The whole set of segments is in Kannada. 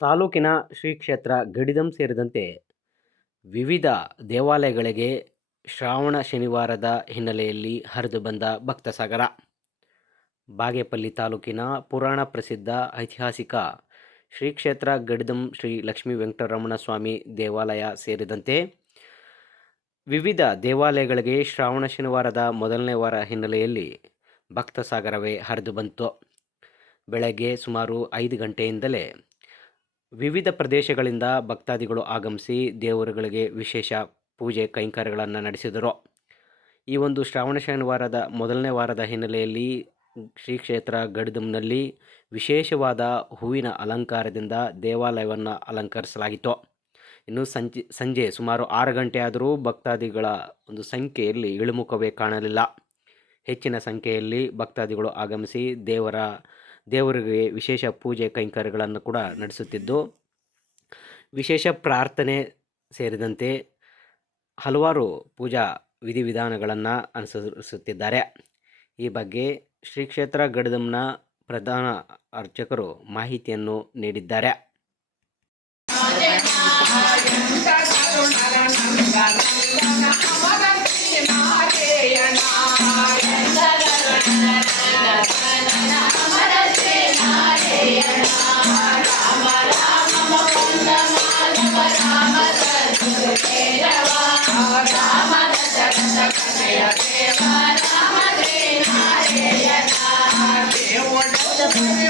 ತಾಲೂಕಿನ ಶ್ರೀ ಕ್ಷೇತ್ರ ಗಡಿದಂ ಸೇರಿದಂತೆ ವಿವಿಧ ದೇವಾಲಯಗಳಿಗೆ ಶ್ರಾವಣ ಶನಿವಾರದ ಹಿನ್ನೆಲೆಯಲ್ಲಿ ಹರಿದು ಬಂದ ಭಕ್ತಸಾಗರ. ಬಾಗೇಪಲ್ಲಿ ತಾಲೂಕಿನ ಪುರಾಣ ಪ್ರಸಿದ್ಧ ಐತಿಹಾಸಿಕ ಶ್ರೀ ಕ್ಷೇತ್ರ ಗಡಿದಂ ಶ್ರೀ ಲಕ್ಷ್ಮೀ ವೆಂಕಟರಮಣ ಸ್ವಾಮಿ ದೇವಾಲಯ ಸೇರಿದಂತೆ ವಿವಿಧ ದೇವಾಲಯಗಳಿಗೆ ಶ್ರಾವಣ ಶನಿವಾರದ ಮೊದಲನೇ ವಾರ ಹಿನ್ನೆಲೆಯಲ್ಲಿ ಭಕ್ತಸಾಗರವೇ ಹರಿದು ಬಂತು. ಬೆಳಗ್ಗೆ ಸುಮಾರು ಐದು ಗಂಟೆಯಿಂದಲೇ ವಿವಿಧ ಪ್ರದೇಶಗಳಿಂದ ಭಕ್ತಾದಿಗಳು ಆಗಮಿಸಿ ದೇವರುಗಳಿಗೆ ವಿಶೇಷ ಪೂಜೆ ಕೈಂಕರ್ಯಗಳನ್ನು ನಡೆಸಿದರು. ಈ ಒಂದು ಶ್ರಾವಣ ಶನಿವಾರದ ಮೊದಲನೇ ವಾರದ ಹಿನ್ನೆಲೆಯಲ್ಲಿ ಶ್ರೀ ಕ್ಷೇತ್ರ ಗಡಿದುಂನಲ್ಲಿ ವಿಶೇಷವಾದ ಹೂವಿನ ಅಲಂಕಾರದಿಂದ ದೇವಾಲಯವನ್ನು ಅಲಂಕರಿಸಲಾಗಿತ್ತು. ಇನ್ನು ಸಂಜೆ ಸಂಜೆ ಸುಮಾರು ಆರು ಗಂಟೆ ಆದರೂ ಭಕ್ತಾದಿಗಳ ಒಂದು ಸಂಖ್ಯೆಯಲ್ಲಿ ಇಳಿಮುಖವೇ ಕಾಣಲಿಲ್ಲ. ಹೆಚ್ಚಿನ ಸಂಖ್ಯೆಯಲ್ಲಿ ಭಕ್ತಾದಿಗಳು ಆಗಮಿಸಿ ದೇವರ ದೇವರಿಗೆ ವಿಶೇಷ ಪೂಜೆ ಕೈಂಕರ್ಯಗಳನ್ನು ಕೂಡ ನಡೆಸುತ್ತಿದ್ದು ವಿಶೇಷ ಪ್ರಾರ್ಥನೆ ಸೇರಿದಂತೆ ಹಲವಾರು ಪೂಜಾ ವಿಧಿವಿಧಾನಗಳನ್ನು ಅನುಸರಿಸುತ್ತಿದ್ದಾರೆ ಈ ಬಗ್ಗೆ ಶ್ರೀ ಕ್ಷೇತ್ರ ಗಡದಮ್ನ ಪ್ರಧಾನ ಅರ್ಚಕರು ಮಾಹಿತಿಯನ್ನು ನೀಡಿದ್ದಾರೆ Thank you.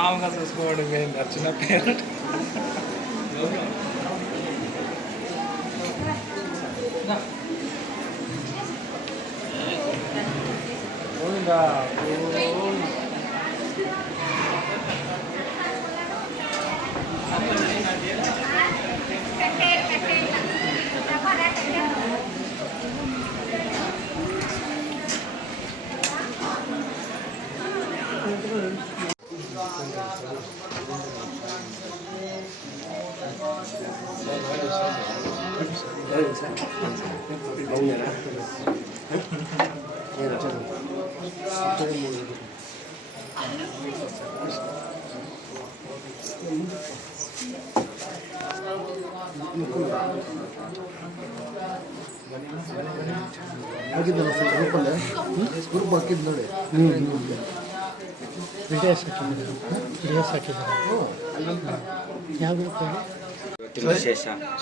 సాముగా చూసుకోవడం ఏంది అర్చన పేరు Yeah. ಹಾಕಿದ್ದಲ್ಲ ಸರ್ ಗ್ರೂಪಲ್ಲೇ ಗ್ರೂಪ್ ಹಾಕಿದ್ದು ನೋಡಿ ವಿಡಿಯೋಸ್ ಹಾಕಿದ್ದಾರೆ ವಿಡಿಯೋಸ್ ಹಾಕಿದ್ದಾರೆ ಯಾವ ಗ್ರೂಪ್ ಹೇಳಿ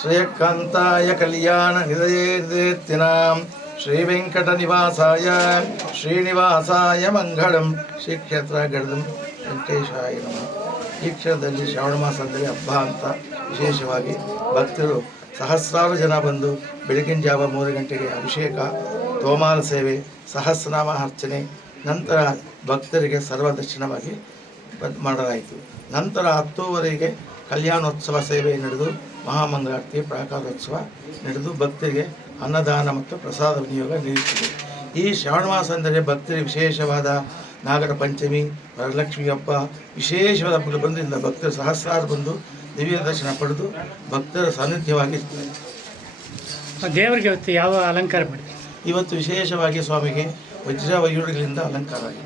ಶ್ರೇಯಕಾಂತಾಯ ಕಲ್ಯಾಣ ನಿಧಯೇರ್ತಿನಾಂ ಶ್ರೀ ವೆಂಕಟ ನಿವಾಸಾಯ ಶ್ರೀನಿವಾಸಾಯ ಮಂಗಳಂ. ಶ್ರೀ ಕ್ಷೇತ್ರ ಗಡದಂ ವೆಂಕಟೇಶಾಯ ನಮಃ. ಈ ಕ್ಷೇತ್ರದಲ್ಲಿ ಶ್ರಾವಣ ಮಾಸದಲ್ಲಿ ಹಬ್ಬ ಅಂತ ವಿಶೇಷವಾಗಿ ಭಕ್ತರು ಸಹಸ್ರಾರು ಜನ ಬಂದು ಬೆಳಗಿನ ಜಾವ ಮೂರು ಗಂಟೆಗೆ ಅಭಿಷೇಕ ತೋಮಾಲ ಸೇವೆ ಸಹಸ್ರನಾಮ ಅರ್ಚನೆ ನಂತರ ಭಕ್ತರಿಗೆ ಸರ್ವದರ್ಶನವಾಗಿ ಮಾಡಲಾಯಿತು. ನಂತರ ಹತ್ತುವರೆಗೆ ಕಲ್ಯಾಣೋತ್ಸವ ಸೇವೆ ನಡೆದು ಮಹಾಮಂಗಳಾರತಿ ಪ್ರಾಕಾರೋತ್ಸವ ನಡೆದು ಭಕ್ತರಿಗೆ ಅನ್ನದಾನ ಮತ್ತು ಪ್ರಸಾದ ವಿನಿಯೋಗ ನೀಡುತ್ತದೆ. ಈ ಶ್ರಾವಣ ಮಾಸ ಅಂದರೆ ಭಕ್ತರಿಗೆ ವಿಶೇಷವಾದ ನಾಗರ ಪಂಚಮಿ ವರಲಕ್ಷ್ಮಿ ಹಬ್ಬ ವಿಶೇಷವಾದ ಹಬ್ಬಗಳು ಬಂದು ಭಕ್ತರು ಸಹಸ್ರಾರು ಬಂದು ದಿವ್ಯ ದರ್ಶನ ಪಡೆದು ಭಕ್ತರ ಸಾನ್ನಿಧ್ಯವಾಗಿರ್ತಾರೆ ದೇವರಿಗೆ ಇವತ್ತು ಯಾವ ಅಲಂಕಾರ ಮಾಡಿದೆ ಇವತ್ತು ವಿಶೇಷವಾಗಿ ಸ್ವಾಮಿಗೆ ವಜ್ರ ವಯೂರುಗಳಿಂದ ಅಲಂಕಾರ ಆಗಿದೆ.